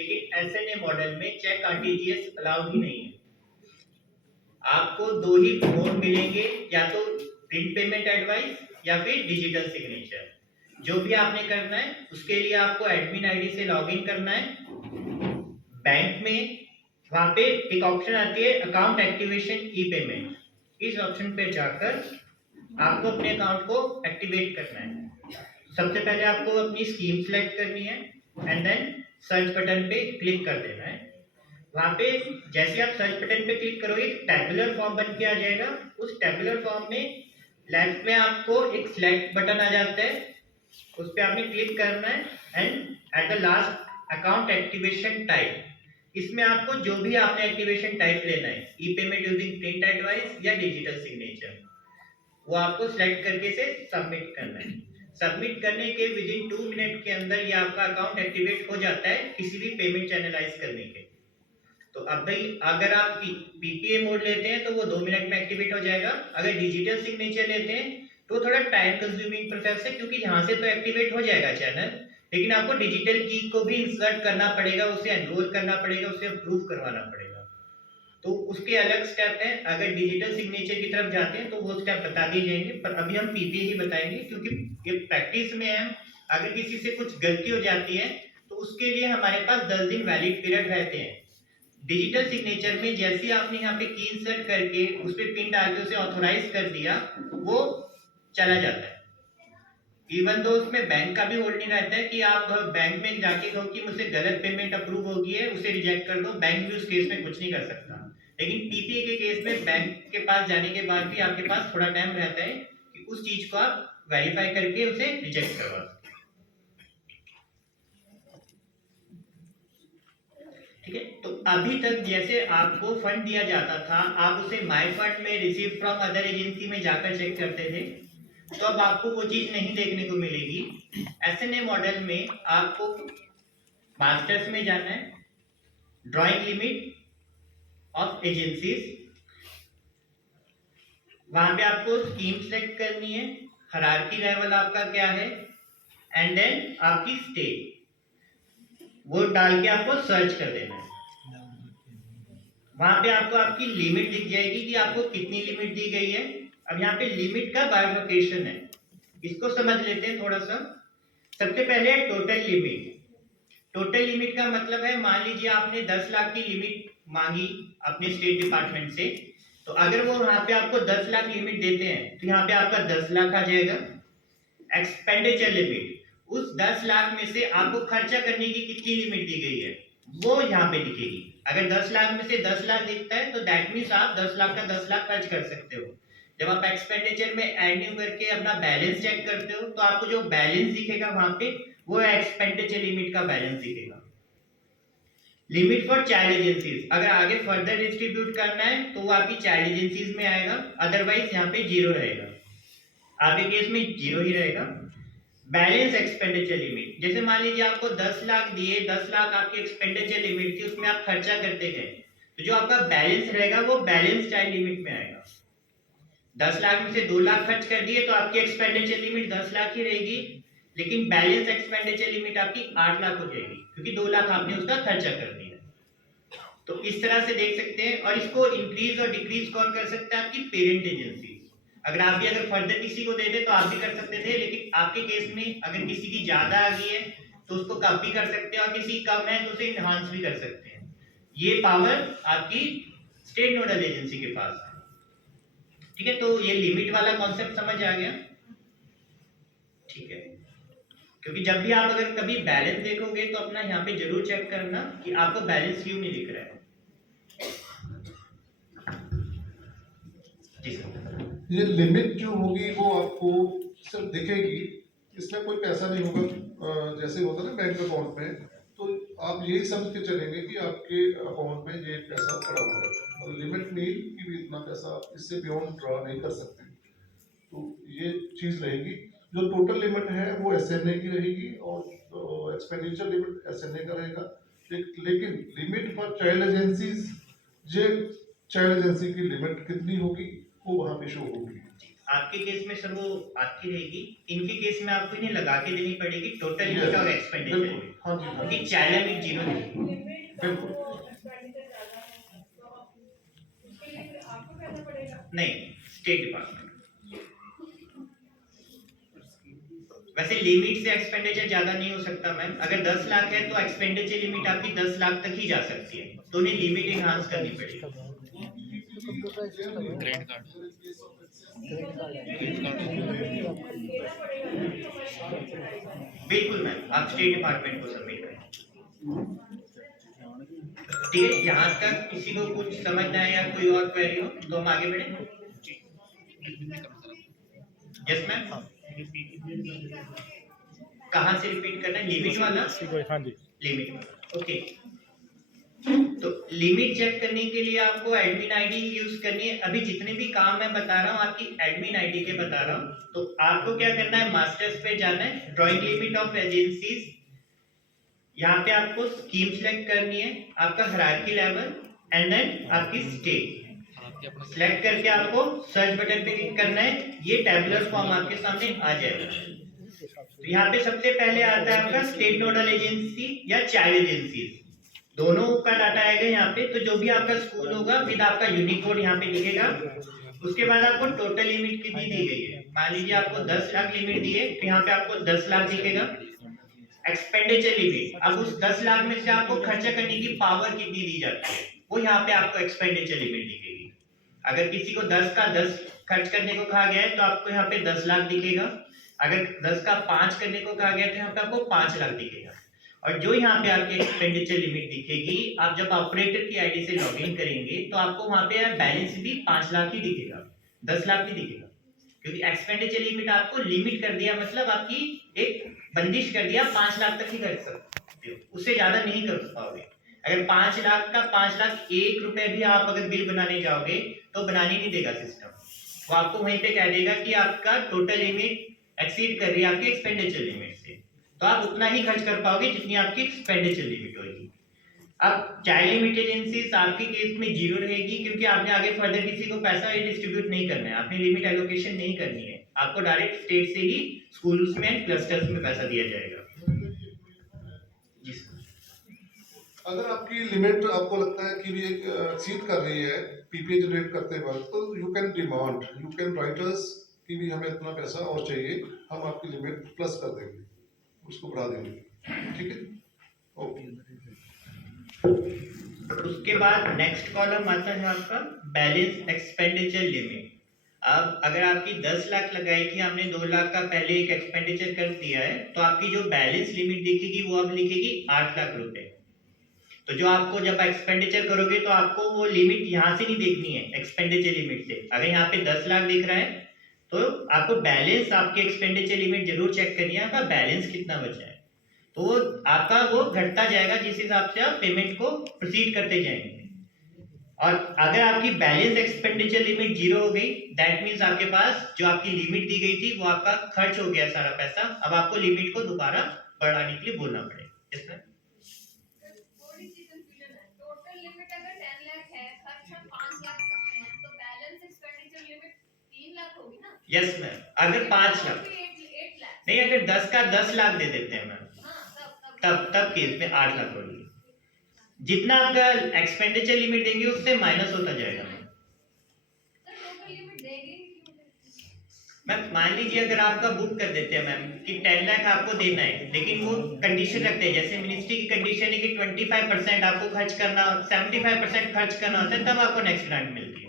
लेकिन SNA model में check RTGS allowed ही नहीं है। आपको दो ही मोड मिलेंगे, या तो प्रिंट पेमेंट एडवाइस या फिर डिजिटल सिग्नेचर। जो भी आपने करना है उसके लिए आपको एडमिन आईडी से लॉगिन करना है बैंक में। वहां पे एक ऑप्शन आती है अकाउंट एक्टिवेशन ई पेमेंट, इस ऑप्शन पे जाकर आपको अपने अकाउंट को एक्टिवेट करना है। सबसे पहले आपको अपनी स्कीम सेलेक्ट करनी है एंड देन सर्च बटन पे क्लिक कर देना है। वहां पे जैसे आप सर्च बटन पे क्लिक करोगे टैबुलर फॉर्म बन के आ जाएगा। उस टैबुलर फॉर्म में लेफ्ट में आपको एक सिलेक्ट बटन आ जाता है, उस पर आपने क्लिक करना है and at the last account activation type, इसमें आपको जो भी आपने एक्टिवेशन टाइप लेना है, ई पेमेंट यूजिंग प्रिंट एडवाइस या डिजिटल सिग्नेचर, वो आपको सिलेक्ट करके से सबमिट करना है। सबमिट करने के विद इन 2 मिनट के अंदर ये आपका अकाउंट एक्टिवेट हो जाता है किसी भी पेमेंट चैनलाइज करने के। तो अब भाई अगर आप पीपीए मोड लेते हैं तो वो 2 मिनट में एक्टिवेट हो जाएगा। अगर डिजिटल सिग्नेचर लेते हैं तो थोड़ा टाइम कंज्यूमिंग प्रोसेस है, क्योंकि यहाँ से तो एक्टिवेट हो जाएगा चैनल, लेकिन आपको डिजिटल की को भी इंसर्ट करना पड़ेगा, उसे एनरोल करना पड़ेगा, उसे अप्रूव करवाना पड़ेगा। तो उसके अलग स्टेप हैं। अगर डिजिटल सिग्नेचर की तरफ जाते हैं तो वो स्टेप बता दिए जाएंगे, पर अभी हम पीपीए ही बताएंगे क्योंकि ये प्रैक्टिस में है। अगर किसी से कुछ गलती हो जाती है तो उसके लिए हमारे पास 10 दिन वैलिड पीरियड रहते हैं। डिजिटल सिग्नेचर में जैसे आपने यहाँ पे की इंसर्ट करके उस पर पिन डाल के उसे ऑथोराइज कर दिया, वो चला जाता है। इवन दो उसमें बैंक का भी होल्ड नहीं रहता है कि आप बैंक में जाके कहो कि मुझसे गलत पेमेंट अप्रूव हो गई है, उसे रिजेक्ट कर दो, बैंक भी उस केस में कुछ नहीं कर सकता। लेकिन पीपीए के केस में बैंक के पास जाने के बाद भी आपके पास थोड़ा टाइम रहता है कि उस चीज को आप वेरीफाई करके उसे रिजेक्ट करवा सकते। ठीक है, तो अभी तक जैसे आपको फंड दिया जाता था, आप उसे माय फंड में रिसीव फ्रॉम अदर एजेंसी में जाकर चेक करते थे, तो अब आपको वो चीज नहीं देखने को मिलेगी। एसएनए मॉडल में आपको मास्टर्स में जाना है, ड्राइंग लिमिट ऑफ एजेंसीज, वहां पे आपको स्कीम सेलेक्ट करनी है, हायरार्की लेवल आपका क्या है, एंड देन आपकी स्टेट वो डाल के आपको सर्च कर देना है। वहां पे आपको आपकी लिमिट दिख जाएगी कि आपको कितनी लिमिट दी गई है। अब यहाँ पे लिमिट का बाइफर्केशन है, इसको समझ लेते हैं थोड़ा सा। सबसे पहले टोटल लिमिट। टोटल लिमिट का मतलब है, मान लीजिए आपने 10 लाख की लिमिट मांगी अपने स्टेट डिपार्टमेंट से, तो अगर वो यहाँ पे आपको 10 लाख लिमिट देते हैं तो यहाँ पे आपका 10 लाख आ जाएगा। एक्सपेंडिचर लिमिट, उस 10 लाख में से आपको खर्चा करने की कितनी लिमिट दी गई है वो यहाँ पे दिखेगी। अगर 10 लाख में से 10 लाख दिखता है तो दैट मीन्स आप 10 लाख का 10 लाख खर्च कर सकते हो। जब आप एक्सपेंडिचर में एड करके अपना बैलेंस चेक करते हो तो आपको जो बैलेंस दिखेगा वहां पे वो एक्सपेंडिचर लिमिट का बैलेंस दिखेगा। लिमिट फॉर चाइल्ड एजेंसीज, अगर आगे फर्दर डिस्ट्रीब्यूट करना है तो वो आपकी चाइल्ड एजेंसीज में आएगा, अदरवाइज यहाँ पे जीरो रहेगा। आपके केस में जीरो ही रहेगा। बैलेंस एक्सपेंडिचर लिमिट, जैसे मान लीजिए आपको 10 लाख दिए, 10 लाख आपकी एक्सपेंडिचर लिमिट थी, उसमें आप खर्चा करते गए, तो जो आपका बैलेंस रहेगा वो बैलेंस चाइल्ड लिमिट में आएगा। 10 लाख में से 2 लाख खर्च कर दिए तो आपकी एक्सपेंडिचर लिमिट 10 लाख ही रहेगी, लेकिन बैलेंस एक्सपेंडिचर लिमिट आपकी 8 लाख हो जाएगी क्योंकि 2 लाख आपने उसका खर्चा कर दिया। तो इस तरह से देख सकते हैं। और इसको इंक्रीज और डिक्रीज कौन कर सकता है? आपकी पेरेंट एजेंसी। अगर आप भी अगर फर्दर किसी को दे दे तो आप भी कर सकते थे, लेकिन आपके केस में अगर किसी की ज्यादा आ गई है तो उसको कम भी कर सकते हैं, और किसी की कम है तो उसे इनहांस भी कर सकते हैं। ये पावर आपकी स्टेट नोडल एजेंसी के पास है। ठीक है, तो ये लिमिट वाला कॉन्सेप्ट समझ आ गया। ठीक है, क्योंकि जब भी आप अगर कभी बैलेंस देखोगे तो अपना यहाँ पे जरूर चेक करना कि आपको बैलेंस क्यों नहीं दिख रहा है। ये लिमिट जो होगी वो आपको सिर्फ दिखेगी, इसमें कोई पैसा नहीं होगा। जैसे होता है ना बैंक अकाउंट में, तो आप यही समझ के चलेंगे कि आपके अकाउंट में ये पैसा पड़ा हुआ है, और लिमिट मीन कि भी इतना पैसा इससे बियॉन्ड ड्रा नहीं कर सकते। तो ये चीज़ रहेगी। जो टोटल लिमिट है वो एसएनए की रहेगी, और एक्सपेंडिचर लिमिट एसएनए का रहेगा। लेकिन limit for child agencies, J child agency की लिमिट कितनी होगी वो वहाँ पे शो होगी। आपके केस में सर वो आपकी रहेगी, इनके केस में आपको इन्हें लगा के देनी पड़ेगी टोटल Yes, लिमिट और एक्सपेंडिचर बिल्कुल लिमिट, हाँ जी हाँ क्योंकि जी चाइल्ड लिमिट जीरो नहीं है। बिल्कुल नहीं, स्टेट डिपार्टमेंट। वैसे लिमिट से एक्सपेंडिचर ज्यादा नहीं हो सकता मैम, अगर 10 लाख है तो एक्सपेंडिचर लिमिट आपकी 10 लाख तक ही जा सकती है, तो उन्हें लिमिट इनहांस करनी पड़ेगी। क्रेडिट कार्ड बिल्कुल मैम, आप स्टेट डिपार्टमेंट को सबमिट करें। ठीक है, यहाँ तक किसी को कुछ समझना है या कोई और क्वेरी हो तो हम आगे बढ़े। यस मैम, कहाँ से रिपीट करना है, लिमिट वाला? हाँ जी लिमिट वाला, ओके। तो लिमिट चेक करने के लिए आपको एडमिन आईडी यूज करनी है। अभी जितने भी काम मैं बता रहा हूँ आपकी एडमिन आईडी के बता रहा हूँ। तो आपको क्या करना है, मास्टर्स पे जाना है, ड्राइंग लिमिट ऑफ एजेंसीज, यहाँ पे आपको स्कीम सिलेक्ट करनी है, आपका हायरार्की लेवल एंड देन आपकी स्टेट सिलेक्ट करके आपको सर्च बटन पे क्लिक करना है। ये टैबुलर फॉर्म आपके सामने आ जाएगा। तो यहाँ पे सबसे पहले आता है आपका स्टेट नोडल एजेंसी या चाइल्ड एजेंसी, दोनों का डाटा आएगा यहाँ पे। तो जो भी आपका स्कूल होगा विद आपका यूनिकोड यहाँ पे लिखेगा। उसके बाद आपको टोटल लिमिट कितनी दी गई है, मान लीजिए आपको 10 लाख लिमिट दी है, तो यहाँ पे आपको 10 लाख दिखेगा। एक्सपेंडिचर लिमिट, अब उस 10 लाख में से आपको खर्चा करने की पावर कितनी दी जाती है, वो यहाँ पे आपको एक्सपेंडिचर लिमिट दिखेगी। अगर किसी को 10 का 10 खर्च करने को कहा गया है तो आपको यहाँ पे 10 लाख दिखेगा। अगर 10 का 5 करने को कहा गया है तो यहाँ पे आपको 5 लाख दिखेगा। और जो यहाँ पे आपकी एक्सपेंडिचर लिमिट दिखेगी, आप जब ऑपरेटर की आईडी से लॉगिन करेंगे तो आपको वहाँ पे बैलेंस भी 5 लाख ही दिखेगा, 10 लाख नहीं दिखेगा, क्योंकि एक्सपेंडिचर लिमिट आपको लिमिट कर दिया, मतलब आपकी एक बंदिश कर दिया, 5 लाख तक ही कर सकते हो, उससे ज्यादा नहीं कर पाओगे। अगर 5 लाख का 5 लाख 1 रुपए भी आप अगर बिल बनाने जाओगे तो बनाने नहीं देगा सिस्टम, वो आपको वहीं पे कह देगा कि आपका टोटल लिमिट एक्सीड कर रही है आपकी एक्सपेंडिचर लिमिट से, तो आप उतना ही खर्च कर पाओगे जितनी आपकी एक्सपेंडिचर लिमिट होगी। अब चाइल्ड लिमिट एजेंसीज आपके केस में जीरो रहेगी, क्योंकि आपने आगे फर्दर किसी को पैसा डिस्ट्रीब्यूट नहीं करना है, आपने लिमिट एलोकेशन नहीं करनी है, आपको डायरेक्ट स्टेट से ही स्कूल्स में एंड क्लस्टर्स में पैसा दिया जाएगा। जी सर। अगर आपकी लिमिट आपको लगता है कि ये एक्सीड कर रही है पीपीए जनरेट करते वक्त, तो you can demand, you can write अस कि भी हमें इतना पैसा और चाहिए, हम आपकी लिमिट प्लस कर देंगे, उसको बढ़ा देंगे, ठीक है, ओके। उसके बाद नेक्स्ट कॉलम आता है आपका बैलेंस एक्सपेंडिचर लिमिट। अब अगर आपकी 10 लाख लगाई थी, आपने 2 लाख का पहले एक एक्सपेंडिचर कर दिया है, तो आपकी जो बैलेंस लिमिट दिखेगी वो अब लिखेगी 8 लाख रुपए। तो जो आपको जब एक्सपेंडिचर करोगे तो आपको वो लिमिट यहाँ से नहीं देखनी है, एक्सपेंडिचर लिमिट से। अगर यहाँ पे 10 लाख दिख रहा है तो आपको बैलेंस आपके एक्सपेंडिचर लिमिट जरूर चेक करनी है, आपका बैलेंस कितना बचा है, तो आपका वो घटता जाएगा जिस हिसाब से आप पेमेंट को प्रोसीड करते जाएंगे। और अगर आपकी बैलेंस एक्सपेंडिचर लिमिट जीरो हो गई, दैट मींस आपके पास जो आपकी लिमिट दी गई थी वो आपका खर्च हो गया सारा पैसा, अब आपको लिमिट को दोबारा बढ़ाने के लिए बोलना पड़ेगा। इसमें थोड़ी सी कंफ्यूजन है, टोटल लिमिट अगर 10 लाख है, खर्च हम 5 लाख करते हैं, तो बैलेंस एक्सपेंडिचर लिमिट 3 लाख होगी ना? यस मैम, अगर 5 लाख 8 लाख नहीं, अगर 10 का 10 लाख दे देते हैं मैम, हां तब केस में 8 लाख होगी। जितना आपका एक्सपेंडिचर लिमिट देंगे उससे माइनस होता जाएगा। सर टोटल लिमिट देंगे क्यों? मैम मान लीजिए अगर आपका बुक कर देते हैं मैम कि 10 लाख आपको देना है, लेकिन वो कंडीशन रखते हैं, जैसे मिनिस्ट्री की कंडीशन है कि 25% आपको खर्च करना, 75% खर्च करना होता है, तब आपको नेक्स्ट ग्रांट मिलती है।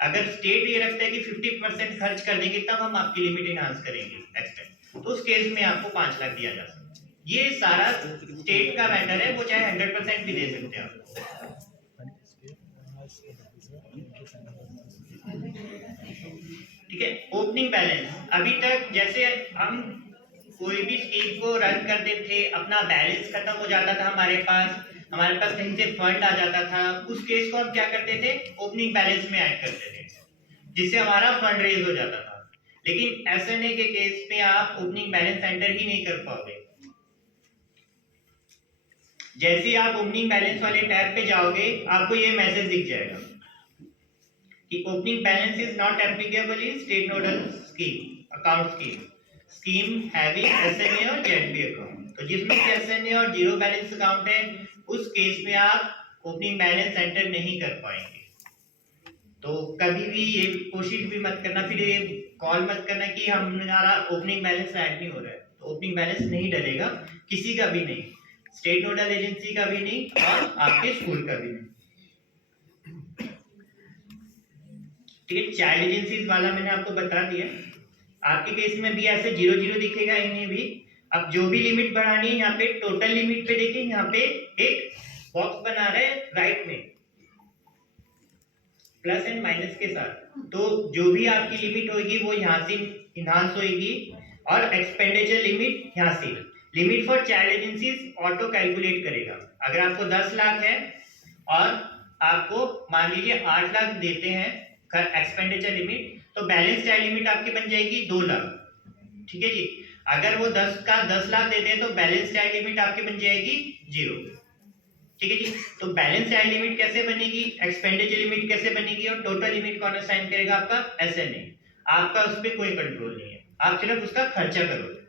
अगर स्टेट ये रखता है कि 50% खर्च कर देंगे तब हम आपकी लिमिट इनहांस करेंगे एक्सपेंड, तो उस केस में आपको 5 लाख दिया जा सकता है। ये सारा स्टेट का मैटर है, वो चाहे 100% भी दे सकते हैं आपको। ठीक है, ओपनिंग बैलेंस, अभी तक जैसे हम कोई भी स्कीम को रन करते थे, अपना बैलेंस खत्म हो जाता था, हमारे पास कहीं से फंड आ जाता था, उस केस को हम क्या करते थे, ओपनिंग बैलेंस में ऐड करते थे, जिससे हमारा फंड रेज हो जाता था। लेकिन एसएनए के केस में आप ओपनिंग बैलेंस एंटर ही नहीं कर पाओगे। जैसे ही आप ओपनिंग बैलेंस वाले टैब पे जाओगे आपको ये मैसेज दिख जाएगा कि opening balance is not applicable in state nodal scheme, account scheme having SNA और जेडबी अकाउंट। तो जिसमें एसएनए और जीरो बैलेंस अकाउंट है, उस केस में आप ओपनिंग बैलेंस एंटर नहीं कर पाएंगे। तो कभी भी ये कोशिश भी मत करना, फिर ये कॉल मत करना कि हमारा ओपनिंग बैलेंस ऐड नहीं हो रहा है। तो ओपनिंग बैलेंस नहीं डलेगा, किसी का भी नहीं, स्टेट नोडल एजेंसी का भी नहीं और आपके स्कूल का भी नहीं। ठीक है, चाइल्ड एजेंसीज वाला मैंने आपको बता दिया। आपके केस में भी ऐसे 0 दिखेगा, इन्हें भी अब जो भी लिमिट बढ़ानी है, यहाँ पे टोटल लिमिट पे देखिए, यहाँ पे एक बॉक्स बना रहे हैं राइट में प्लस एंड माइनस के साथ। तो जो भी आपकी लिमिट होगी वो यहाँ से इनहांस होगी और एक्सपेंडिचर लिमिट यहाँ से limit for child agencies auto calculate करेगा। अगर आपको 10 लाख है और आपको मान लीजिए 8 लाख देते हैं एक्सपेंडिचर लिमिट, तो बैलेंस चाइल्ड लिमिट आपकी बन जाएगी 2 लाख। ठीक है जी, अगर वो 10 का 10 लाख देते हैं तो बैलेंस चाइल्ड लिमिट आपकी बन जाएगी 0। ठीक है जी, तो बैलेंस चाइल्ड लिमिट कैसे बनेगी, एक्सपेंडिचर लिमिट कैसे बनेगी और टोटल लिमिट कौन असाइन करेगा, आपका एसएनए। आपका उस पर कोई कंट्रोल नहीं है, आप सिर्फ उसका खर्चा करोगे।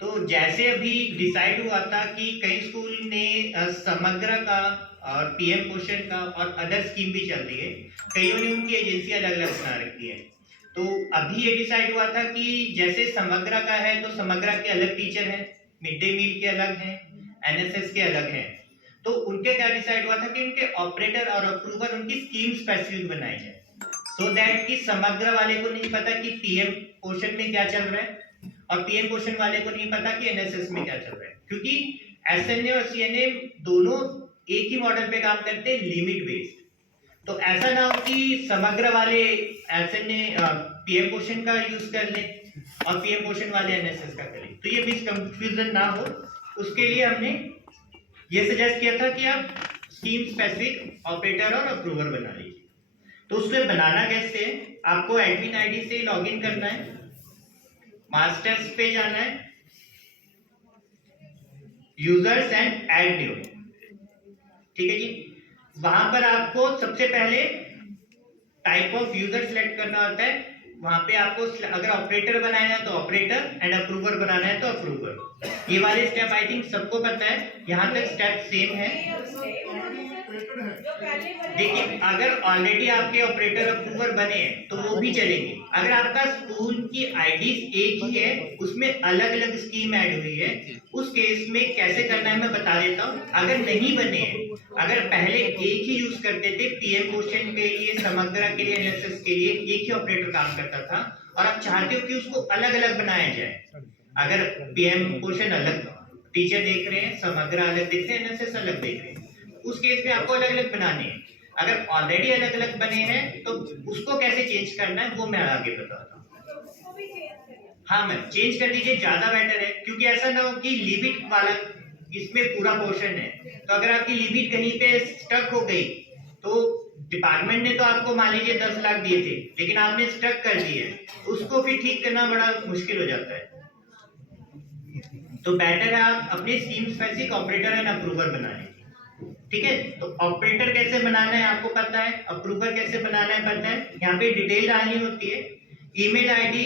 तो जैसे अभी डिसाइड हुआ था कि कई स्कूल ने समग्र का और पीएम पोषण का और अदर स्कीम भी चल रही है, कईयों ने उनकी एजेंसी अलग अलग बना रखी है। तो अभी ये डिसाइड हुआ था कि जैसे समग्र का है तो समग्र के अलग टीचर हैं, मिड डे मील के अलग हैं, एनएसएस के अलग हैं। तो उनके क्या डिसाइड हुआ था कि उनके ऑपरेटर और अप्रूवर उनकी स्कीम स्पेसिफिक बनाई जाए, सो दैट कि समग्र वाले को नहीं पता कि पीएम पोषण में क्या चल रहा है और पीएम पोषण वाले को नहीं पता कि एनएसएस में क्या चल रहा है, क्योंकि एसएनए और सीएनए दोनों एक ही मॉडल पे काम करते हैं, लिमिट बेस्ड। तो ऐसा ना हो कि समग्र वाले एसएनए पीएम पोषण का यूज कर ले और पीएम पोषण वाले एनएसएस का करें, तो ये मिस कंफ्यूजन ना हो, उसके लिए हमने ये सजेस्ट किया था कि आप स्कीम स्पेसिफिक ऑपरेटर और अप्रूवर बना लीजिए। तो उससे बनाना कैसे है, आपको एडमिन आईडी से लॉगिन करना है, मास्टर्स पे जाना है, यूजर्स एंड ऐड न्यू। ठीक है जी, वहां पर आपको सबसे पहले टाइप ऑफ यूजर सिलेक्ट करना होता है। वहां पे आपको अगर ऑपरेटर बनाना है तो ऑपरेटर एंड अप्रूवर बनाना है तो अप्रूवर। ये वाले स्टेप आई थिंक सबको पता है, यहाँ तक स्टेप सेम है। देखिए, अगर ऑलरेडी आपके ऑपरेटर अप्रूवर बने हैं तो वो भी चलेंगे। अगर आपका स्कूल की आईडी एक ही है, उसमें अलग अलग स्कीम ऐड हुई है, उस केस में कैसे करना है मैं बता देता हूँ। अगर नहीं बने हैं, अगर पहले एक ही यूज करते थे, पीएम पोषण के लिए, समग्र के लिए, एनएसएस के लिए एक ही ऑपरेटर काम करता था, और आप चाहते हो कि उसको अलग अलग बनाया जाए। अगर पीएम पोषण अलग टीचर देख रहे हैं, समग्र अलग देख रहे हैं, एनएसएस अलग देख रहे हैं, उस केस में आपको अलग अलग बनाने हैं। अगर ऑलरेडी अलग अलग बने हैं तो उसको कैसे चेंज करना है वो मैं आगे बताता हूँ। हाँ मैम, चेंज कर दीजिए, ज्यादा बेटर है, क्योंकि ऐसा ना हो कि लिमिट वाला इसमें पूरा पोर्शन है, तो अगर आपकी लिमिट कहीं पे स्टक हो गई तो डिपार्टमेंट ने तो आपको मान लीजिए 10 लाख दिए थे, लेकिन आपने स्टक कर दिए, उसको फिर ठीक करना बड़ा मुश्किल हो जाता है। तो बेटर है आप अपने scheme specific operator and approver बनाएं। ठीक है, तो ऑपरेटर कैसे बनाना है आपको पता है, अप्रूवर कैसे बनाना है पता है। यहाँ पे डिटेल डालनी होती है, ईमेल आईडी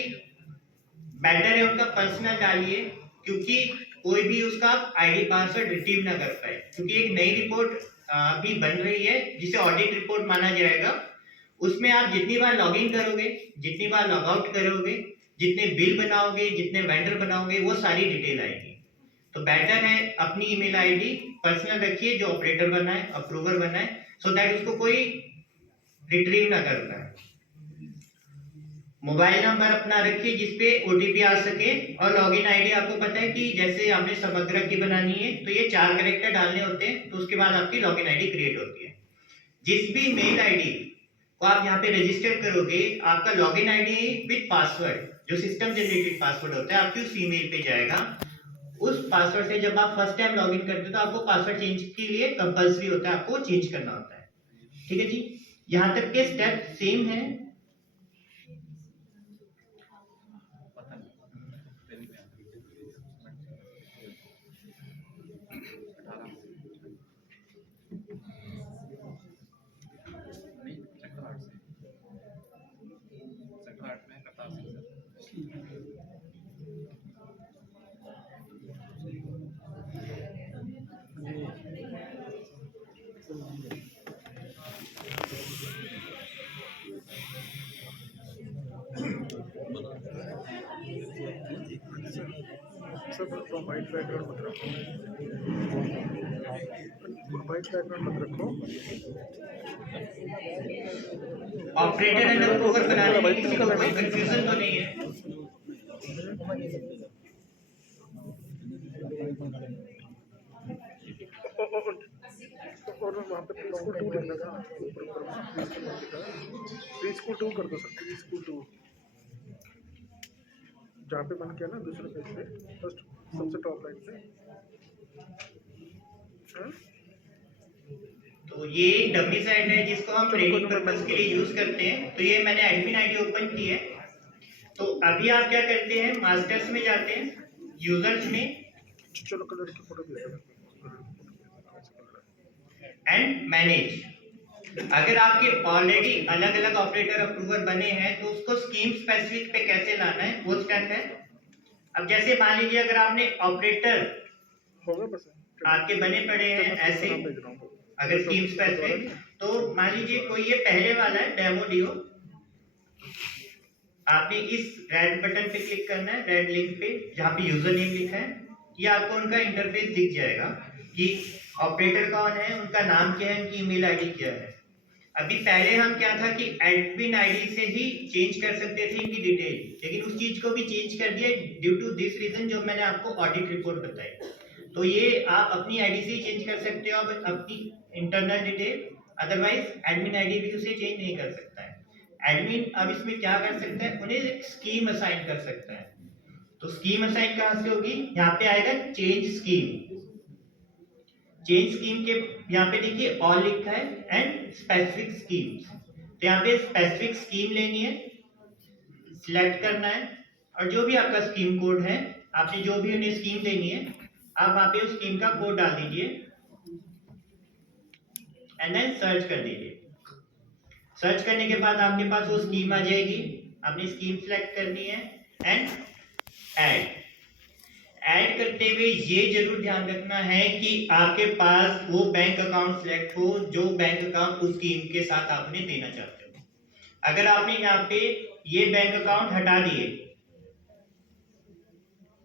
बेटर है उनका पर्सनल डालिए, क्योंकि कोई भी उसका आईडी पासवर्ड रिट्रीव ना कर पाए, क्योंकि एक नई रिपोर्ट अभी बन रही है जिसे ऑडिट रिपोर्ट माना जाएगा। उसमें आप जितनी बार लॉगिन करोगे, जितनी बार लॉग आउट करोगे, जितने बिल बनाओगे, जितने वेंडर बनाओगे, वो सारी डिटेल आएगी। तो बेटर है अपनी ईमेल आईडी पर्सनल रखिए, जो ऑपरेटर बना है, अप्रूवर बना है, सो दैट उसको कोई रिट्रीव ना कर पाए। मोबाइल नंबर अपना रखिए जिसपे ओटीपी आ सके, और लॉगिन आईडी आपको पता है कि जैसे आपने समग्र की बनानी है तो ये 4 कैरेक्टर डालने होते हैं, तो उसके बाद आपकी लॉगिन आईडी क्रिएट होती है। जिस भी मेल आईडी को आप यहाँ पे रजिस्टर करोगे, आपका लॉगिन आईडी विद पासवर्ड, जो सिस्टम जनरेटेड पासवर्ड होता है, आपकी उस ईमेल पे जाएगा। उस पासवर्ड से जब आप फर्स्ट टाइम लॉगिन करते हो तो आपको पासवर्ड चेंज के लिए कंपलसरी होता है, आपको चेंज करना होता है। ठीक है जी, यहाँ तक के स्टेप सेम है। वाइट बैकग्राउंड मत रखो, वाइट बैकग्राउंड मत रखो। ऑपरेटर एंड अप्रूवर बनाने में किसी को कोई कंफ्यूजन तो नहीं है? और वहाँ पे प्रीस्कूल 2 लिखना था, प्रीस्कूल 2 कर दो सर, प्रीस्कूल 2 जहाँ पे मन किया ना, दूसरे पेज पे फर्स्ट सबसे टॉप लाइन पे। तो ये डमी साइट है जिसको हम ट्रेनिंग पर्पस के लिए यूज करते हैं। तो ये मैंने एडमिन आईडी ओपन की है। तो अभी आप क्या करते हैं, मास्टर्स में जाते हैं, यूजर्स में, चलो कलर की फोटो भेजो एंड मैनेज। अगर आपके ऑलरेडी अलग अलग ऑपरेटर अप्रूवर बने हैं तो उसको स्कीम स्पेसिफिक पे कैसे लाना है वो स्टेप है। अब जैसे मान लीजिए अगर आपने ऑपरेटर होगा बस आपके बने पड़े हैं ऐसे, अगर स्कीम स्पेसिफिक, तो मान लीजिए कोई ये पहले वाला है डेमो डियो, आपने इस रेड बटन पे क्लिक करना है, रेड लिंक पे जहाँ पे यूजर नेम लिखा है, ये आपको उनका इंटरफेस दिख जाएगा कि ऑपरेटर कौन है, उनका नाम क्या है, उनकी ईमेल आईडी क्या है। अभी पहले हम क्या था कि एडमिन आईडी से ही चेंज कर सकते थे इनकी डिटेल, लेकिन उस चीज को भी चेंज कर दिया ड्यू टू दिस रीजन जो मैंने आपको ऑडिट रिपोर्ट बताई। तो ये आप अपनी आईडी से ही चेंज कर सकते हो अपनी internal detail, otherwise admin ID भी उसे चेंज नहीं कर सकता है। एडमिन अब इसमें क्या कर सकता है, उन्हें एक स्कीम असाइन कर सकता है। तो स्कीम असाइन कहां से होगी, यहाँ पे आएगा चेंज स्कीम। चेंज स्कीम के यहाँ पे देखिए ऑल लिखा है एंड स्पेसिफिक स्कीम्स। तो यहाँ पे स्पेसिफिक स्कीम लेनी है, सिलेक्ट करना है, और जो भी आपका स्कीम कोड है, आपने जो भी उन्हें स्कीम देनी है, आप वहां पे उस स्कीम का कोड डाल दीजिए एंड देन सर्च कर दीजिए। सर्च करने के बाद आपके पास वो स्कीम आ जाएगी, आपने स्कीम सिलेक्ट करनी है एंड ऐड करते हुए ये जरूर ध्यान रखना है कि आपके पास वो बैंक अकाउंट सिलेक्ट हो जो बैंक अकाउंट उस स्कीम के साथ आप उन्हें देना चाहते हो। अगर आपने यहाँ पे ये बैंक अकाउंट हटा दिए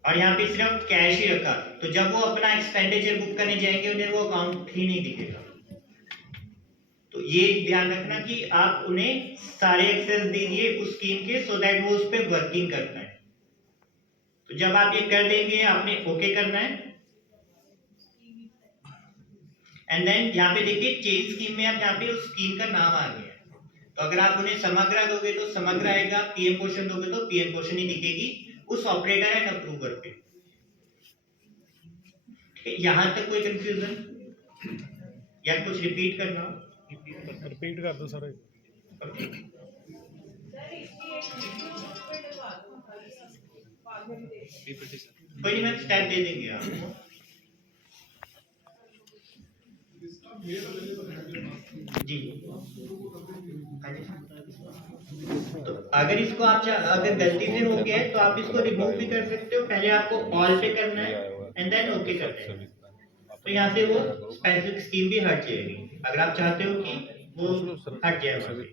और यहाँ पे सिर्फ कैश ही रखा, तो जब वो अपना एक्सपेंडिचर बुक करने जाएंगे उन्हें वो अकाउंट ही नहीं दिखेगा। तो ये ध्यान रखना कि आप उन्हें सारे एक्सेस दीजिए उस स्कीम के, सो दैट वो उस पर वर्किंग कर पाए। तो जब आप ये कर देंगे, आपने ओके करना है एंड देन यहाँ पे देखिए चेंज स्कीम में आप यहाँ पे उस स्कीम का नाम आ गया। तो अगर आप उन्हें समग्र दोगे तो समग्र आएगा, पीएम पोर्शन दोगे तो पीएम पोर्शन ही दिखेगी उस ऑपरेटर एंड अप्रूवर पे। यहां तक कोई कंफ्यूजन या कुछ रिपीट करना हो? रिपीट कर दो सर। कोई नहीं, मैं स्टेप दे देंगे आपको। जी तो अगर इसको आप अगर गलती से हो गया है तो आप इसको रिमूव भी कर सकते हो। पहले आपको ऑल पे करना है एंड देन ओके कर देना है। तो यहाँ से वो स्पेसिफिक स्कीम भी हट जाएगी अगर आप चाहते हो कि वो हट जाए वहाँ से।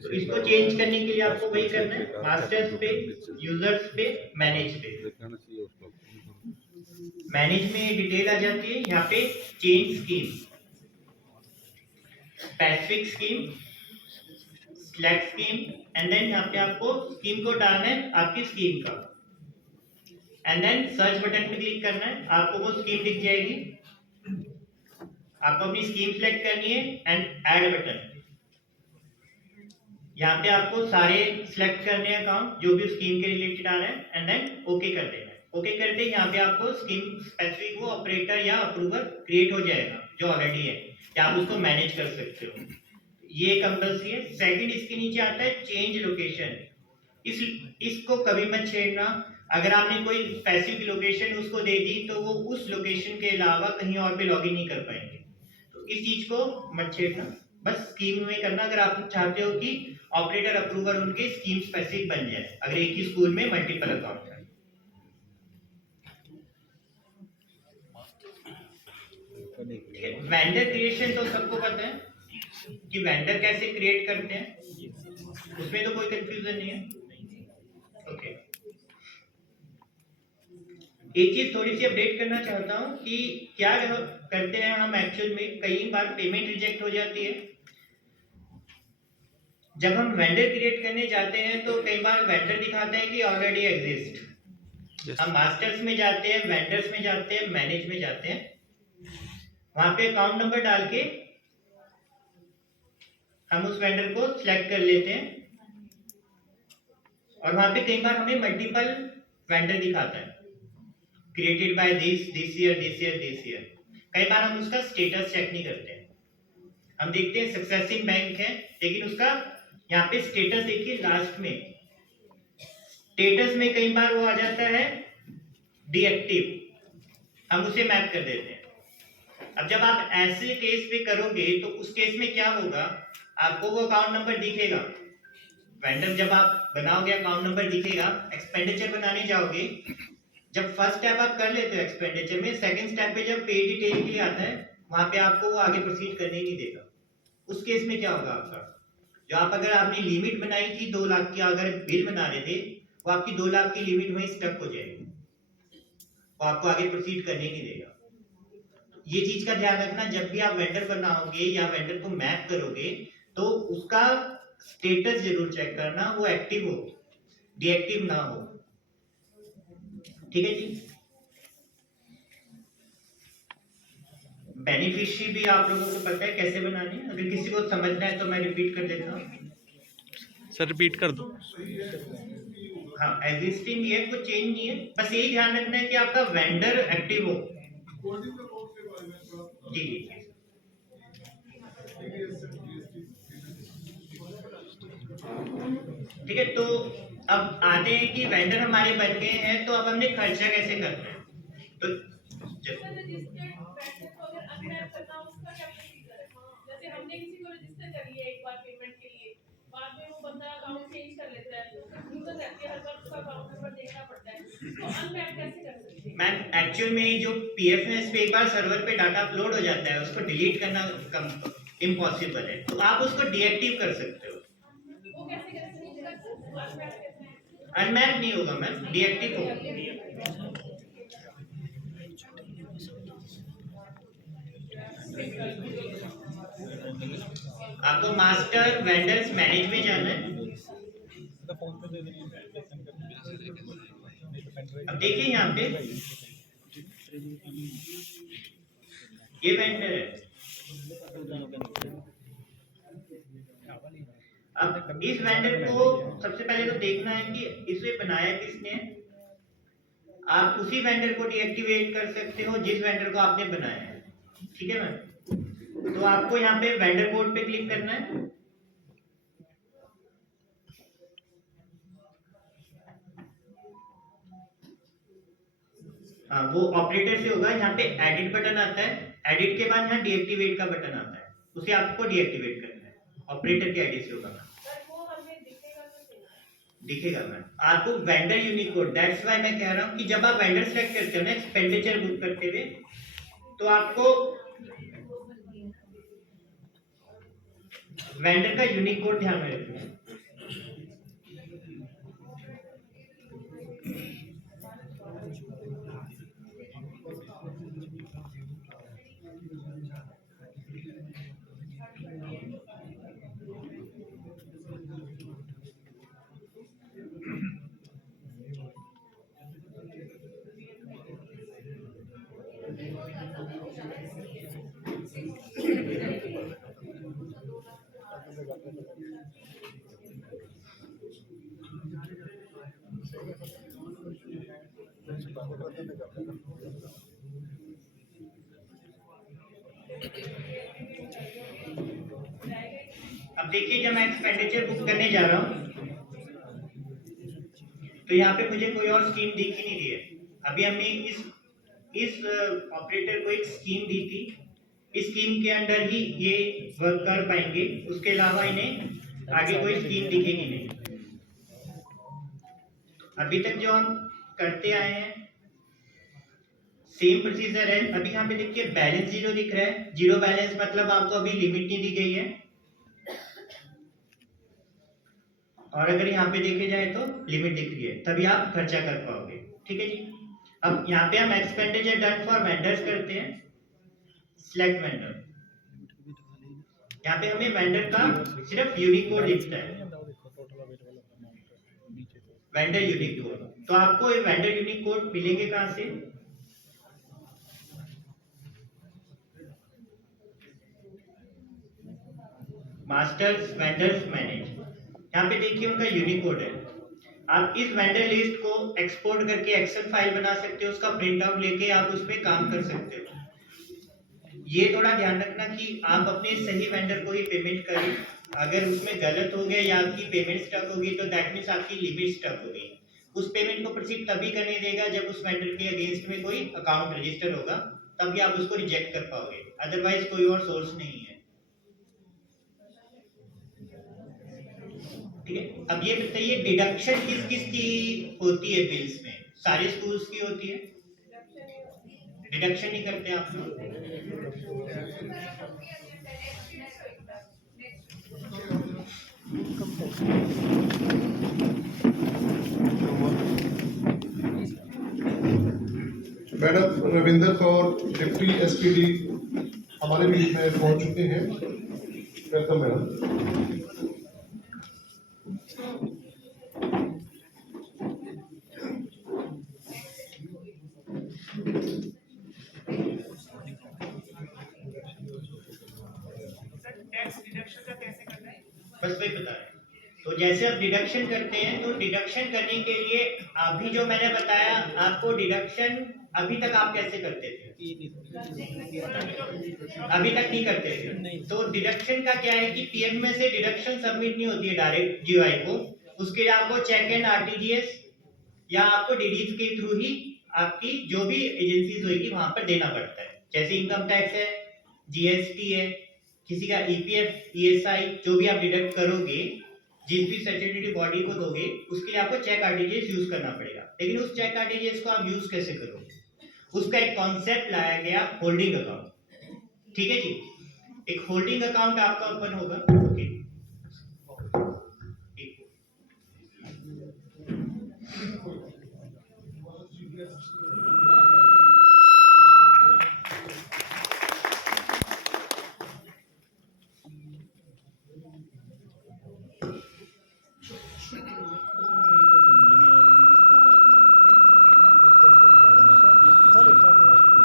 तो इसको चेंज करने के लिए आपको वही करना है, मास्टर्स पे, यूजर्स पे, मैनेज पे। मैनेज में डिटेल आ जाती है, यहाँ पे change scheme, specific scheme, select scheme, and then यहाँ पे आपको स्कीम को डालना है आपकी स्कीम का, एंड देन सर्च बटन पे क्लिक करना है, आपको वो स्कीम दिख जाएगी। आपको अपनी स्कीम सिलेक्ट करनी है एंड ऐड बटन, यहाँ पे आपको सारे सिलेक्ट करने हैं अकाउंट जो भी स्कीम के रिलेटेड आ रहे हैं एंड देन ओके कर देना है। ओके करते यहाँ पे आपको स्कीम स्पेसिफिक वो ऑपरेटर या अप्रूवर क्रिएट हो जाएगा जो ऑलरेडी है, या आप उसको मैनेज कर सकते हो। ये कंपल्सरी है। सेकंड इसके नीचे आता है चेंज लोकेशन। इसको कभी मत छेड़ना। अगर आपने कोई स्पेसिफिक लोकेशन उसको दे दी तो वो उस लोकेशन के अलावा कहीं और पे लॉगिन नहीं कर पाएंगे, तो इस चीज को मत छेड़ना। बस स्कीम में करना अगर आप चाहते हो कि ऑपरेटर अप्रूवर उनके स्कीम स्पेसिफिक बन जाए, अगर एक ही स्कूल में मल्टीपल अकाउंट है। वेंडर क्रिएशन तो सबको पता है कि वेंडर कैसे क्रिएट करते हैं, उसमें तो कोई कंफ्यूजन नहीं है। ओके, एक चीज थोड़ी सी अपडेट करना चाहता हूँ कि क्या करते हैं हम एक्चुअल में, कई बार पेमेंट रिजेक्ट हो जाती है। जब हम वेंडर क्रिएट करने जाते हैं तो कई बार वेंडर दिखाता है कि ऑलरेडी एग्जिस्ट। हम मास्टर्स में जाते हैं, वेंडर्स में जाते हैं, मैनेज में जाते हैं, वहां पे अकाउंट नंबर डाल के हम उस वेंडर को सिलेक्ट कर लेते हैं और वहां पे कई बार हमें मल्टीपल वेंडर दिखाता है, क्रिएटेड बाय दिस ईयर। कई बार हम उसका स्टेटस चेक नहीं करते हैं, हम देखते हैं सक्सेसिंग बैंक है, लेकिन उसका यहाँ पे स्टेटस देखिए लास्ट में, स्टेटस में कई बार वो आ जाता है डीएक्टिव, हम उसे मैप कर देते हैं। अब जब आप ऐसे केस पे करोगे तो उस केस में क्या होगा, आपको वो अकाउंट नंबर दिखेगा, वेंडर जब आप बनाओगे अकाउंट नंबर दिखेगा, एक्सपेंडिचर बनाने जाओगे, जब फर्स्ट स्टेप आप कर लेते हो एक्सपेंडिचर में, सेकंड स्टेप पे जब पे डिटेल के लिए आता है वहां पे आपको वो आगे प्रोसीड करने ही नहीं देगा। उस केस में क्या होगा आपका, जो आप अगर आपने लिमिट बनाई थी 2 लाख की, अगर बिल बना रहे थे, वो आपकी 2 लाख की लिमिट वहीं स्टक हो जाएगी, वो आपको आगे प्रोसीड करने ही नहीं देगा। ये चीज का ध्यान रखना, जब भी आप वेंडर बनाओगे या वेंडर को मैप करोगे तो उसका स्टेटस जरूर चेक करना, वो एक्टिव हो, डीएक्टिव ना हो। ठीक है जी। बेनिफिशियरी भी आप लोगों को पता है कैसे बनाने हैं, अगर किसी को समझना है तो मैं रिपीट कर देता हूँ। सर रिपीट कर दो। हाँ, एग्जिस्टिंग है, कुछ चेंज नहीं है, बस यही ध्यान रखना है कि आपका वेंडर एक्टिव हो। जी जी जी। ठीक है, तो अब आते हैं कि वेंडर हमारे बन गए हैं, तो अब हमने खर्चा कैसे करना है। तो जैसे हमने किसी को रजिस्टर कर लिया एक बार पेमेंट के लिए, बाद में वो बंदा अकाउंट चेंज कर लेता है, तो फिर यूजर रहती है, हर बार उसका अकाउंट नंबर देखना पड़ता है, तो अनमैप कैसे कर सकते हैं? मैम एक्चुअल में जो पीएफएस पे एक बार सर्वर पे डाटा अपलोड हो जाता है, उसको डिलीट करना इम्पॉसिबल है, तो आप उसको डीएक्टिव कर सकते हो। वो कैसे कर सकते हैं? अनमैप कैसे? अनमैप नहीं होगा मैम, डीएक्टिव होगा। आपको मास्टर वेंडर्स मैनेज में जाना है। अब देखिए यहाँ पे ये वेंडर है, अब इस वेंडर को सबसे पहले तो देखना है कि इसे बनाया किसने है। आप उसी वेंडर को डीएक्टिवेट कर सकते हो जिस वेंडर को आपने बनाया है। ठीक है मैम, तो आपको यहाँ पे वेंडर कोड पे क्लिक करना है। हाँ, वो ऑपरेटर से होगा, यहाँ पे एडिट बटन आता है, एडिट के बाद यहाँ डीएक्टिवेट का बटन आता है, उसे आपको डीएक्टिवेट करना है, ऑपरेटर के आईडी से होगा। सर वो हमें दिखेगा तो सही। दिखेगा मैम आपको vendor unique code, that's why मैं कह रहा हूँ कि जब आप वेंडर सेलेक्ट करते हो ना एक्सपेंडिचर बुक करते हुए, तो आपको वेंडर का यूनिक कोड ध्यान में रखना है। अब देखिए जब मैं एक्सपेंडिचर बुक करने जा रहा हूँ तो यहाँ पे मुझे कोई और स्कीम दिख ही नहीं रही है। अभी हमने इस ऑपरेटर को एक स्कीम दी थी, इस स्कीम के अंडर ही ये वर्क कर पाएंगे, उसके अलावा इन्हें आगे कोई स्कीम दिखेगी नहीं। अभी तक जो हम करते आए हैं सेम प्रोसीजर है। अभी यहाँ पे देखिए बैलेंस जीरो दिख रहा है, जीरो बैलेंस मतलब आपको अभी लिमिट नहीं दी गई है, और अगर यहाँ पे देखे जाए तो लिमिट दिख रही है, तभी आप खर्चा कर पाओगे। ठीक है जी। अब यहाँ पे हम एक्सपेंडिचर डन फॉर वेंडर्स करते हैं, सिलेक्ट वेंडर। यहाँ पे हमें वेंडर का सिर्फ यूनिकोड दिखता है, वेंडर यूनिकोड। तो आपको ये वेंडर यूनिकोड मिलेंगे कहाँ से? मास्टर्स वेंडर्स मैनेज, यहाँ पे देखिए उनका यूनिकोड है। आप इस वेंडर लिस्ट को एक्सपोर्ट करके एक्सेल फाइल बना सकते हो, उसका प्रिंट आउट लेके आप उसमें काम कर सकते हो। ये थोड़ा ध्यान रखना कि आप अपने सही वेंडर को ही पेमेंट करें। अगर उसमें गलत हो गया या आपकी पेमेंट स्टक होगी तो दैट मीन्स आपकी लिमिट स्टक होगी। उस पेमेंट को प्रोसीड तभी करने देगा जब उस वेंडर के अगेंस्ट में कोई अकाउंट रजिस्टर होगा, तभी आप उसको रिजेक्ट कर पाओगे, अदरवाइज कोई और सोर्स नहीं है। ठीक है, अब ये बताइए डिडक्शन किस किस की होती है बिल्स में? सारे स्कूल्स की होती है? डिडक्शन नहीं करते आप लोग? Madam Ravinder Kaur deputy SPD हमारे बीच में पहुंच चुके हैं। Welcome madam. बस वही बता रहे हैं। तो जैसे आप डिडक्शन करते हैं तो डिडक्शन करने के लिए अभी जो मैंने बताया आपको, डिडक्शन अभी तक आप कैसे करते थे? अभी तक नहीं करते थे। तो डिडक्शन का क्या है कि पीएम में से डिडक्शन सबमिट नहीं होती है डायरेक्ट जीओआई को, उसके लिए आपको चेक एंड आरटीजीएस या आपको डीडीज के थ्रू ही आपकी जो भी एजेंसीज होगी वहां पर देना पड़ता है। जैसे इनकम टैक्स है, जीएसटी है, किसी का ईपीएफ, ईएसआई, जो भी आप डिडक्ट करोगे, जिस भी स्टैट्यूटरी बॉडी को दोगे, उसके लिए आपको चेक आरटीजीएस यूज करना पड़ेगा। लेकिन उस चेक आरटीजीएस को आप यूज कैसे करोगे? उसका एक कॉन्सेप्ट लाया गया, होल्डिंग अकाउंट। ठीक है जी, एक होल्डिंग अकाउंट आपका ओपन होगा। ओके,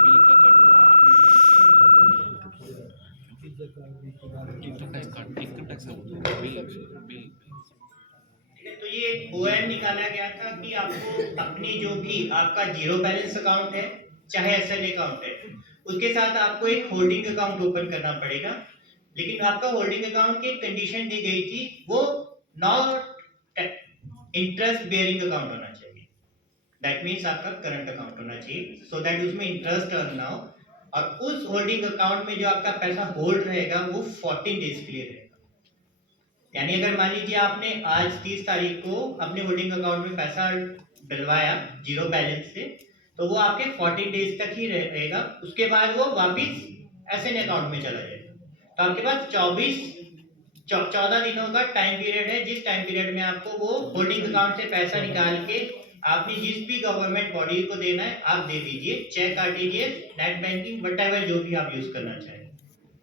बिल का काटना, इनकम टैक्स बिल बिल। तो ये ओएन निकाला गया था कि आपको अपनी जो भी आपका जीरो बैलेंस अकाउंट है चाहे एसएन अकाउंट है, उसके साथ आपको एक होल्डिंग अकाउंट ओपन करना पड़ेगा। लेकिन आपका होल्डिंग अकाउंट की कंडीशन दी गई थी, वो नॉट इंटरेस्ट बेयरिंग अकाउंट होना चाहिए। दैट मीन्स आपका करंट अकाउंट होना चाहिए, सो दैट उसमें इंटरेस्ट अर्न ना हो। और उस होल्डिंग अकाउंट में जो आपका पैसा होल्ड रहेगा वो 14 डेज के लिए रहेगा। यानी अगर मान लीजिए आपने आज 30 तारीख को अपने होल्डिंग अकाउंट में पैसा डलवाया जीरो बैलेंस से, तो वो आपके 40 डेज तक ही रहेगा। उसके बाद वो वापस एसएन अकाउंट में चला जाएगा। तो आपके पास 14 दिनों का टाइम पीरियड है, जिस टाइम पीरियड में आपको वो होल्डिंग अकाउंट से पैसा निकाल के आपने जिस भी गवर्नमेंट बॉडी को देना है आप दे दीजिए, cheque RTGS, net banking, whatever जो भी आप यूज करना चाहें।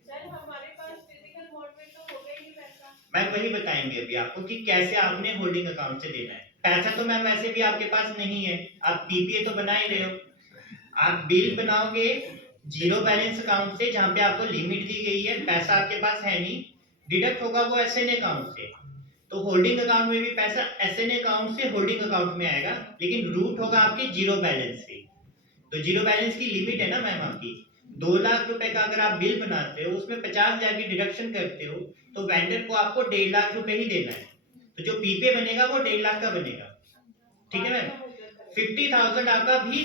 सर हमारे पास फिजिकल मोड में तो होगा ही नहीं पैसा। मैम वही बताएंगे अभी आपको कि कैसे आपने होल्डिंग अकाउंट से देना है पैसा। तो मैम वैसे भी आपके पास नहीं है, आप पीपीए तो बना ही रहे हो। आप बिल बनाओगे जीरो बैलेंस अकाउंट से, जहां पे आपको लिमिट दी गई है, पैसा आपके पास है नहीं, डिडक्ट होगा वो एसएन अकाउंट से। तो होल्डिंग अकाउंट में भी पैसा एसएन अकाउंट से होल्डिंग अकाउंट में आएगा, लेकिन रूट होगा आपके जीरो बैलेंस से। तो जीरो बैलेंस की लिमिट है ना मैम आपकी 2 लाख रुपए का, अगर आप बिल बनाते हो उसमें 50,000 की डिडक्शन करते हो तो वेंडर को आपको 1.5 लाख रुपए ही देना है। तो जो पीपे बनेगा वो 1.5 लाख का बनेगा। ठीक है मैम, 50,000 आपका भी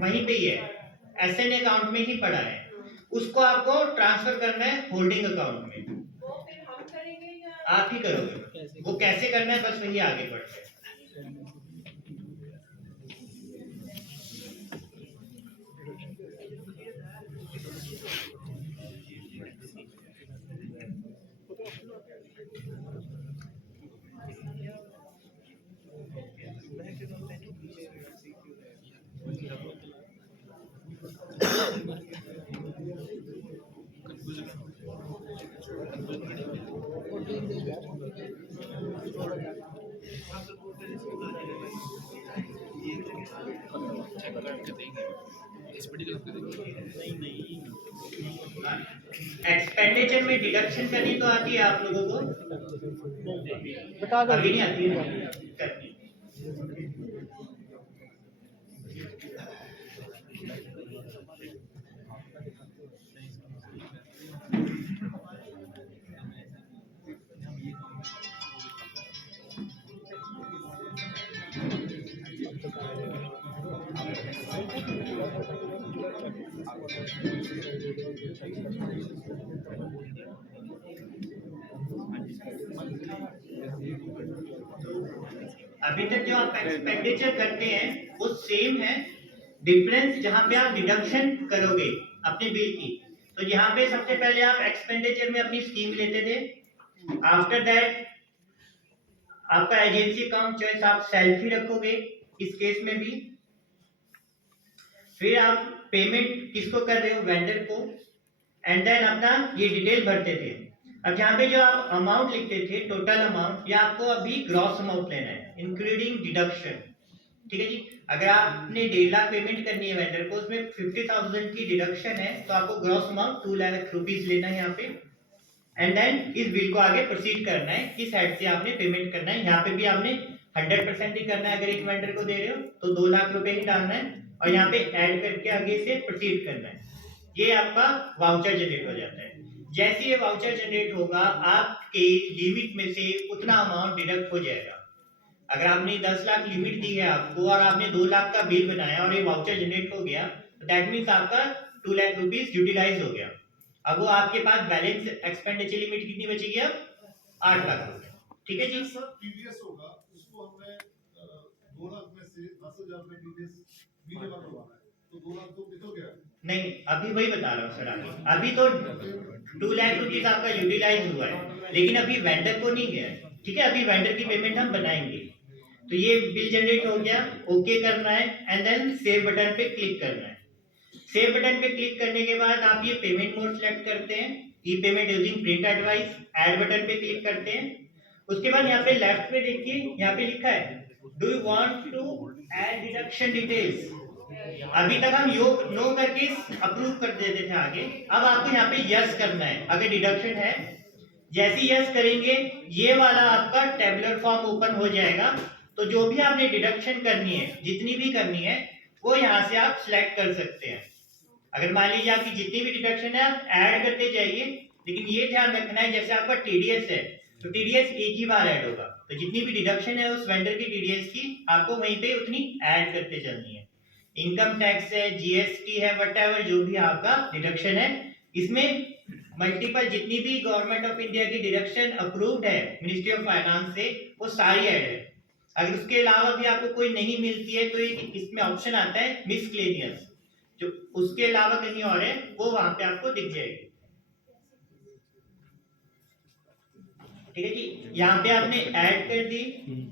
वहीं पे ही है, एसएन अकाउंट में ही पड़ा है, उसको आपको ट्रांसफर करना है होल्डिंग अकाउंट में। वो फिर हम करेंगे या आप ही करोगे, वो कैसे करना है बस वही आगे बढ़ते हैं। चेक करके देंगे, एक्सपेंडिचर करके देंगे। एक्सपेंडिचर में डिडक्शन करनी तो आती है आप लोगों को? अभी नहीं आती है करनी। अभी तक जो आप एक्सपेंडिचर करते हैं वो सेम है, डिफरेंस जहां पे आप डिडक्शन करोगे अपने बिल की, तो यहाँ पे सबसे पहले आप एक्सपेंडिचर में अपनी स्कीम लेते थे, आफ्टर दैट आपका एजेंसी अकाउंट चॉइस आप सेल्फ ही रखोगे इस केस में भी, फिर आप पेमेंट किसको कर रहे हो, वेंडर को, एंड देन अपना ये डिटेल भरते थे। अब यहाँ पे जो आप अमाउंट लिखते थे टोटल अमाउंट, ये आपको अभी ग्रॉस अमाउंट लेना है इंक्लूडिंग डिडक्शन, ठीक है जी। अगर आपने 1.5 लाख पेमेंट करनी है वेंडर को, उसमें 50,000 की डिडक्शन है, तो आपको ग्रॉस अमाउंट 2 लाख रुपीज लेना है यहाँ पे, एंड देन इस बिल को आगे प्रोसीड करना है, किस हेड से आपने पेमेंट करना है। यहाँ पे भी आपने 100% ही करना है, अगर एक वेंडर को दे रहे हो तो 2 लाख रुपए ही डालना है, और यहाँ पे ऐड करके आगे से प्रोसीड करना है। ये आपका वाउचर जनरेट हो जाता है। जैसे ये वाउचर जनरेट होगा, आपके लिमिट में से उतना अमाउंट डिडक्ट हो जाएगा। अगर आपने 10 लाख लिमिट दी है आपको और आपने 2 लाख का बिल बनाया और ये वाउचर जनरेट हो गया, तो दैट मीन्स आपका 2 लाख रुपीस यूटिलाइज हो गया। अब वो आपके पास बैलेंस एक्सपेंडिचर लिमिट कितनी बचेगी, अब 8 लाख रुपए, ठीक है जी। सर टीडीएस होगा, उसको हमने 2 लाख में से 10,000 में टीडीएस भी जमा करवाना है, तो 2 लाख तो निकल गया। नहीं, अभी वही बता रहा हूँ सर, अभी तो 2 लाख रुपीस आपका यूटिलाइज हुआ है, लेकिन अभी वेंडर को नहीं गया है, ठीक है। अभी वेंडर की पेमेंट हम बनाएंगे, तो ये बिल जनरेट हो गया, ओके करना है, एंड देन सेव बटन पे क्लिक करना है। सेव बटन पे क्लिक करने के बाद आप ये पेमेंट मोड सेलेक्ट करते हैं, e payment using print advice, add button पे क्लिक करते हैं। उसके बाद यहाँ पे लेफ्ट पे देखिए, यहाँ पे लिखा है do you want to add deduction details. अभी तक हम यो नो करके अप्रूव कर देते थे आगे, अब आपको यहाँ पे यस करना है अगर डिडक्शन है। जैसे यस करेंगे, ये वाला आपका टेबुलर फॉर्म ओपन हो जाएगा, तो जो भी आपने डिडक्शन करनी है, जितनी भी करनी है, वो यहाँ से आप सिलेक्ट कर सकते हैं। अगर मान लीजिए आपकी जितनी भी डिडक्शन है आप ऐड करते जाइए, लेकिन ये ध्यान रखना है जैसे आपका टीडीएस है, तो टीडीएस एक ही बार ऐड होगा, तो जितनी भी डिडक्शन है उस वेंडर की टीडीएस की आपको वहीं पे उतनी ऐड करते चलनी है। इनकम टैक्स है, जीएसटी है, व्हाटएवर जो भी आपका डिडक्शन है, इसमें मल्टीपल जितनी भी गवर्नमेंट ऑफ इंडिया की डिडक्शन अप्रूव्ड है मिनिस्ट्री ऑफ फाइनेंस से, वो सारी ऐड है। अगर उसके अलावा भी आपको कोई नहीं मिलती है तो इसमें ऑप्शन आता है मिसलेनियस, जो उसके अलावा कहीं और है वो वहां पे आपको दिख जाएगी, ठीक है जी। यहाँ पे आपने ऐड कर दी,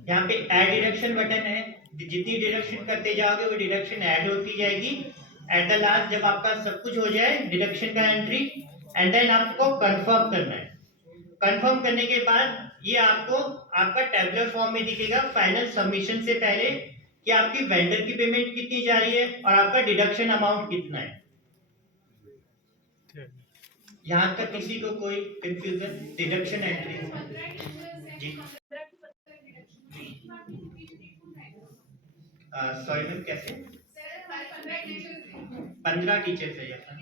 यहाँ पे ऐड डिडक्शन बटन है, जितनी डिडक्शन करते जाओगे वो डिडक्शन ऐड होती जाएगी। एट द लास्ट जब आपका सब कुछ हो जाए डिडक्शन का एंट्री, एंड देन आपको कंफर्म करना है। कंफर्म करने के बाद ये आपको आपका टैबुलर फॉर्म में दिखेगा फाइनल सबमिशन से पहले कि आपकी वेंडर की पेमेंट कितनी जा रही है और आपका डिडक्शन अमाउंट कितना है। यहाँ तक किसी को कोई कंफ्यूजन? डिडक्शन एंट्री जी, सॉरी मैम कैसे? 15 टीचर्स है यहाँ।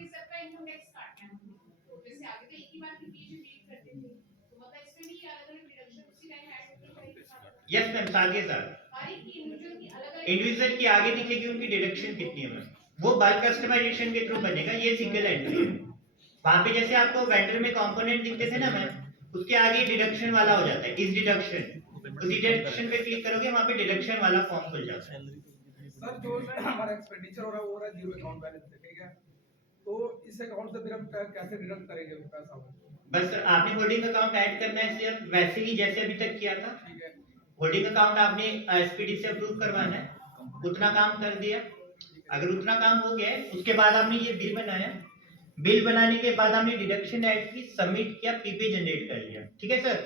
यस मैम, साथ ही साथ इंडिविजुअल की आगे दिखेगी उनकी डिडक्शन कितनी है मैम, वो बल्क कस्टमाइजेशन के थ्रू बनेगा, ये सिंगल एंट्री है। वहां पे जैसे आपको वेंडर में कंपोनेंट दिखते थे ना मैम, उसके आगे डिडक्शन वाला हो जाता है, इस डिडक्शन, उसी डिडक्शन पे क्लिक करोगे वहां पे डिडक्शन वाला फॉर्म खुल जाता है। सर जो हमारा एक्सपेंडिचर हो रहा है जीरो अकाउंट बैलेंस से, ठीक है, तो इस अकाउंट से फिर हम कैसे डिडक्ट करेंगे पैसा? बस आपने होल्डिंग अकाउंट ऐड करना है सिर्फ वैसे ही जैसे अभी तक किया था। ठीक है, होल्डिंग अकाउंट आपने एसपीडी से अप्रूव करवाना है, उतना काम कर दिया। अगर उतना काम हो गया है, उसके बाद आपने ये बिल बनाया, बिल बनाने के बाद आपने डिडक्शन ऐड की, सबमिट किया, पीपी जनरेट कर लिया, ठीक है सर।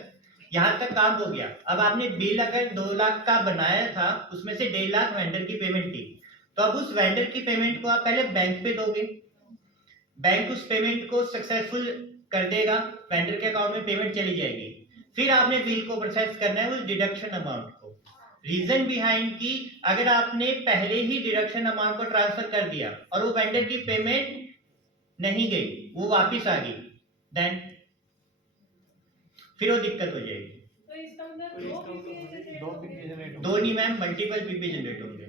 यहाँ तक काम हो गया। अब आपने बिल अगर 2 लाख का बनाया था, उसमें से 1.5 लाख वेंडर की पेमेंट थी, तो अब उस वेंडर की पेमेंट को आप पहले बैंक पे दोगे, बैंक उस पेमेंट को सक्सेसफुल कर देगा, वेंडर के अकाउंट में पेमेंट चली जाएगी, फिर आपने बिल को प्रोसेस करना है उस डिडक्शन अमाउंट को। रीजन बिहाइंड कि अगर आपने पहले ही डिडक्शन अमाउंट को ट्रांसफर कर दिया और वो वेंडर की पेमेंट नहीं गई, वो वापस आ गई, देन फिर वो दिक्कत हो जाएगी। तो इसका अंदर दो पीपीए जनरेट दो नहीं मैम, मल्टीपल पीपी जनरेट होंगे।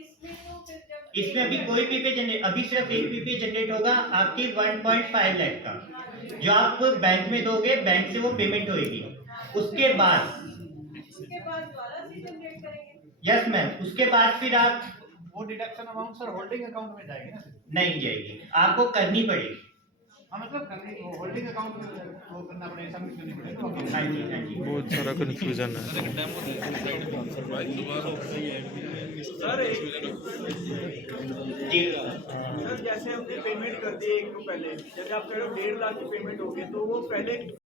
इसमें तो फिर जब इसमें अभी कोई पीपी जनरेट, अभी सिर्फ एक पीपी जनरेट होगा आपकी 1.5 लाख का, जो आप बैंक में दोगे, बैंक से वो पेमेंट होगी। उसके बाद दोबारा से जनरेट करेंगे। यस मैम, उसके बाद फिर आप वो deduction amount sir holding account में जाएगी ना? नहीं जाएगी, आपको करनी पड़ेगी। हाँ मतलब करनी होल्डिंग अकाउंट में वो करना पड़ेगा, सबमिट करनी पड़ेगी। हाँ जी, हाँ जी। बहुत सारा कंफ्यूजन है। जी सर जैसे हमने पेमेंट कर दी एक को पहले, जैसे आप कह रहे हो 1.5 लाख की पेमेंट होगी, तो वो पहले